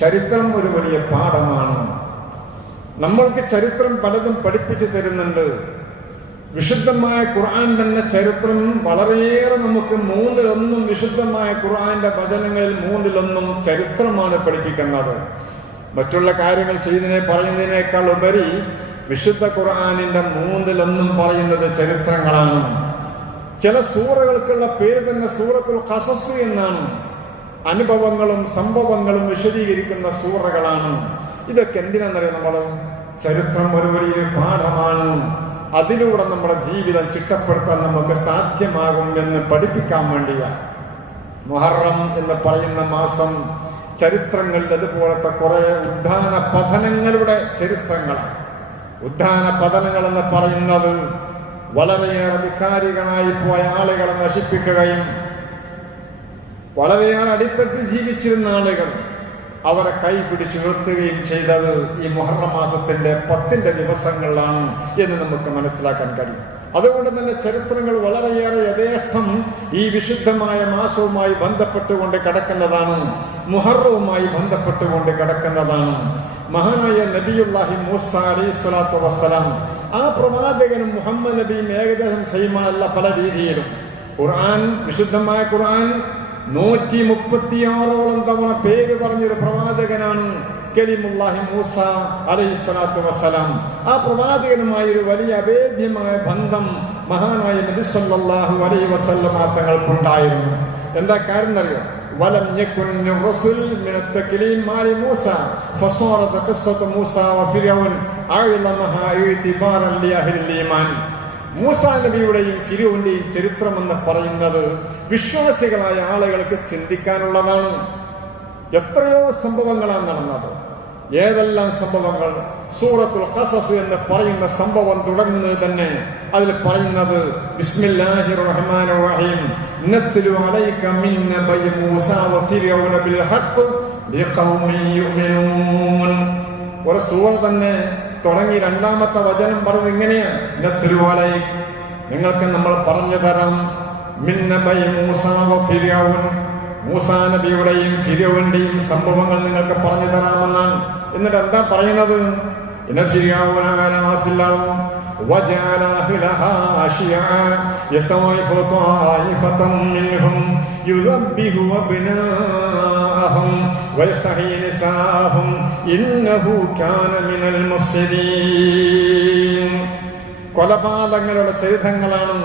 ചരിത്രം ഒരു വലിയ പാഠമാണ്. നമ്മൾക്ക് ചരിത്രം പലതും പഠിപ്പിച്ചു തരുന്നുണ്ട്. വിശുദ്ധമായ ഖുർആൻ തന്നെ ചരിത്രം വളരെയേറെ നമുക്ക് മൂന്നിലൊന്നും, വിശുദ്ധമായ ഖുർആന്റെ വചനങ്ങളിൽ മൂന്നിലൊന്നും ചരിത്രമാണ് പഠിപ്പിക്കുന്നത്. മറ്റുള്ള കാര്യങ്ങൾ പറയുന്നതിനേക്കാൾ ഉപരി വിശുദ്ധ ഖുർആനിന്റെ മൂന്നിലൊന്നും പറയുന്നത് ചരിത്രങ്ങളാണ്. ചില സൂറകൾക്കുള്ള പേര് തന്നെ സൂറത്തുൽ ഖസസ് എന്നാണ്. അനുഭവങ്ങളും സംഭവങ്ങളും വിശദീകരിക്കുന്ന സൂറകളാണ്. ഇതൊക്കെ എന്തിനാണെന്നറിയാം? ചരിത്രം ഒരു വലിയ പാഠമാണ്. അതിലൂടെ നമ്മുടെ ജീവിതം ചിട്ടപ്പെടുത്താൻ നമുക്ക് സാധ്യമാകും എന്ന് പഠിപ്പിക്കാൻ വേണ്ടിയാണ്. മുഹറം എന്ന് പറയുന്ന മാസം ചരിത്രങ്ങളിൽ അതുപോലത്തെ കുറെ ഉദ്ധാന പതനങ്ങളുടെ ചരിത്രങ്ങളാണ്. ഉദ്ധാന പതനങ്ങൾ എന്ന് പറയുന്നത് വളരെയേറെ വികാരികളായി പോയ ആളുകളെ നശിപ്പിക്കുകയും വളരെയേറെ അടിത്തട്ടിൽ ജീവിച്ചിരുന്ന ആളുകൾ അവരെ കൈപിടിച്ചു നിർത്തുകയും ചെയ്തത് ഈ മുഹറം മാസത്തിന്റെ 10 ദിവസങ്ങളിലാണ് എന്ന് നമുക്ക് മനസ്സിലാക്കാൻ കഴിയും. അതുകൊണ്ട് തന്നെ ചരിത്രങ്ങൾ വളരെയേറെ യഥേഷ്ടം ഈ വിശുദ്ധമായ മാസവുമായി ബന്ധപ്പെട്ടുകൊണ്ട് കിടക്കുന്നതാണ്. മുഹറവുമായി ബന്ധപ്പെട്ടുകൊണ്ട് കിടക്കുന്നതാണ്. മഹാനായ നബിയുല്ലാഹി മൂസ അലൈഹിസ്സലാത്തു വസ്സലാം, ആ പ്രവാചകനും മുഹമ്മദ് നബിയും ഏകദേശം സെയിമല്ല പല രീതിയിലും. ഖുർആൻ, വിശുദ്ധമായ ഖുർആൻ 136ഓളം തവണ പേര് പറഞ്ഞൊരു പ്രവാചകനാണ് കലിമുല്ലാഹി മൂസ അലൈഹിസ്സലാത്തു വസ്സലാം. ആ പ്രവാചകനുമായി ഒരു വലിയ അഭേദ്യമായ ബന്ധം മഹാനായ നബി സല്ലല്ലാഹു അലൈഹി വസല്ലം തങ്ങൾക്കുണ്ടായിരുന്നു. എന്താ കാര്യം എന്നറിയോ? വലം യകുൻ റസൂൽ മിന തക്ലീം മാലി മൂസ ഫസാറത ഖിസ്സതു മൂസ വഫിർഔൻ അഅ്ലമഹാ ഇഅ്തിബാറൻ ലിഅഹ്ലിൽ ഈമാൻ. മൂസാ നബിയുടെയും ഫിർഔന്റെയും ചരിത്രം എന്ന് പറയുന്നത് വിശ്വാസികളായ ആളുകൾക്ക് ചിന്തിക്കാനുള്ളതാണ്. എത്രയോ സംഭവങ്ങളാണ് നടന്നത്. ഏതെല്ലാം സംഭവങ്ങൾ? സൂറത്തുൽ ഖസസ് എന്ന് പറയുന്ന സംഭവം തുടങ്ങുന്നത് തന്നെ അതിൽ പറയുന്നത് ബിസ്മില്ലാഹിർ റഹ്മാനിർ റഹീം നത്ലു അലൈക മിൻ നബി മൂസ വഫിർഔന ബിൽ ഹഖ് ലിഖൗമി യുഅ്മിനൂൻ. ഒരു സൂറ തന്നെ തുടങ്ങി രണ്ടാമത്തെ വചനം പറയുന്നത് ഇങ്ങനെയാണ്: നത്ലു അലൈക, നിങ്ങൾക്ക് നമ്മൾ പറഞ്ഞു തരാം, മിൻ നബി മൂസ വഫിർഔൻ, മൂസാ നബിയുടെയും ഫിർഔന്റെയും സംഭവങ്ങൾ നിങ്ങൾക്ക് പറഞ്ഞു തരാമെന്നാണ്. എന്നിട്ട് എന്താ പറയുന്നത്? ഇന്ന ഫിർഔന അലാ ഫിൽ അർദ് വജഅല അഹ്ലഹാ ശിയഅ യസ്തളിഫു ത്വായിഫതൻ മിൻഹും യുദബ്ബിഹു അബ്നാഅഹും വയസ്തഹീ നിസാഅഹും ഇന്നഹു കാന മിനൽ മുഫ്സിദീൻ. കൊലപാതകങ്ങളുടെ ചരിത്രങ്ങളാണ്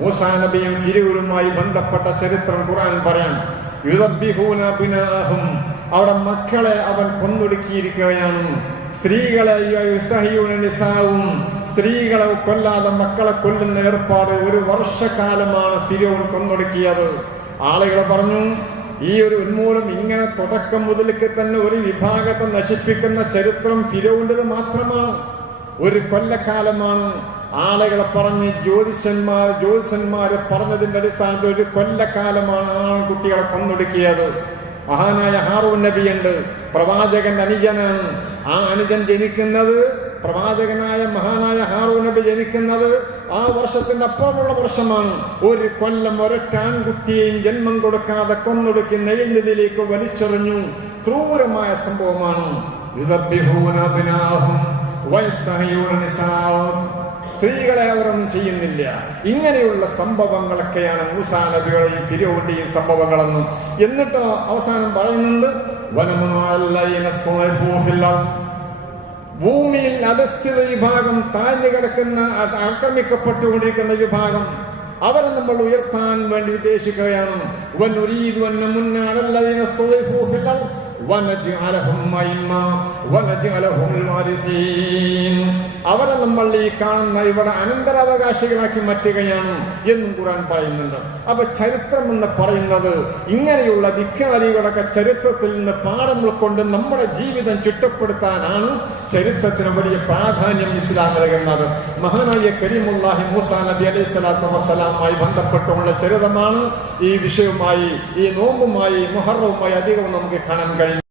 മൂസാ നബിയും ഫിർഔനുമായി ബന്ധപ്പെട്ട ചരിത്രം ഖുർആൻ പറയാൻ. യുദബ്ബിഹൂന അബ്നാഅഹും, അവിടെ മക്കളെ അവൻ കൊന്നൊടുക്കിയിരിക്കുകയാണ്. സ്ത്രീകളെ യസ്തഹീന നിസാഉം, സ്ത്രീകളെ കൊല്ലാതെ മക്കളെ കൊല്ലുന്ന ഏർപ്പാട് 1 വർഷക്കാലമാണ് ഫിർഔൻ കൊന്നൊടുക്കിയത്. ആളുകൾ പറഞ്ഞു, ഈ ഒരു ഉന്മൂലം ഇങ്ങനെ തുടക്കം മുതലേക്ക് തന്നെ ഒരു വിഭാഗത്തെ നശിപ്പിക്കുന്ന ചരിത്രം ഫിർഔന്റേത് മാത്രമാണ്. 1 കൊല്ലക്കാലമാണ്. ആളുകളെ പറഞ്ഞ് ജ്യോതിഷന്മാര് പറഞ്ഞതിന്റെ അടിസ്ഥാനത്തിൽ 1 കൊല്ലക്കാലമാണ് ആൺകുട്ടികളെ കൊന്നൊടുക്കിയത്. മഹാനായ ഹാറൂൻ നബിയുണ്ട്, പ്രവാചകന്റെ അനുജനാണ്. ആ അനുജൻ ജനിക്കുന്നത്, പ്രവാചകനായ മഹാനായ ഹാറൂൻ നബി ജനിക്കുന്നത് ആ വർഷത്തിന്റെ അപ്പുറമുള്ള വർഷമാണ്. 1 കൊല്ലം ഒരൊറ്റ ആൺകുട്ടിയെയും ജന്മം കൊടുക്കാതെ കൊന്നൊടുക്കി നെയ്യുന്നതിലേക്ക് വലിച്ചെറിഞ്ഞു. ക്രൂരമായ സംഭവമാണ്. യുദബ്ബിഹൂന അബ്നാഅഹും വയസ്തഹയൂന നിസാഅഹും, സ്ത്രീകളെ അവരൊന്നും ചെയ്യുന്നില്ല. ഇങ്ങനെയുള്ള സംഭവങ്ങളൊക്കെയാണ് മൂസാ നബിയുടെയും ഫിർഔന്റെയും സംഭവങ്ങളെന്നും. എന്നിട്ട് അവസാനം പറയുന്നുണ്ട്, ഭൂമിയിൽ അധസ്ഥിത വിഭാഗം, താഴ്ന്നു കിടക്കുന്ന, ആക്രമിക്കപ്പെട്ടുകൊണ്ടിരിക്കുന്ന വിഭാഗം, അവരെ നമ്മൾ ഉയർത്താൻ വേണ്ടി ഉദ്ദേശിക്കുകയാണ്. അവരെ നമ്മൾ ഈ കാണുന്ന ഇവിടെ അനന്തരാവകാശികളാക്കി മാറ്റുകയാണ് എന്നും ഖുർആൻ പറയുന്നുണ്ട്. അപ്പൊ ചരിത്രം എന്ന് പറയുന്നത് ഇങ്ങനെയുള്ള വിക്കാരികളൊക്കെ ചരിത്രത്തിൽ നിന്ന് പാഠം ഉൾക്കൊണ്ട് നമ്മുടെ ജീവിതം ചിട്ടപ്പെടുത്താനാണ് ചരിത്രത്തിന് വലിയ പ്രാധാന്യം ഇസ്ലാം നൽകുന്നത്. മഹാനായ കരീമുല്ലാഹി മൂസാ നബി അലൈഹി സ്വലാത്തു വസ്സലാമുമായി ബന്ധപ്പെട്ടുള്ള ചരിത്രമാണ് ഈ വിഷയവുമായി, ഈ നോമ്പുമായി, മുഹറവുമായി അധികം നമുക്ക് കാണാൻ കഴിയുന്നത്.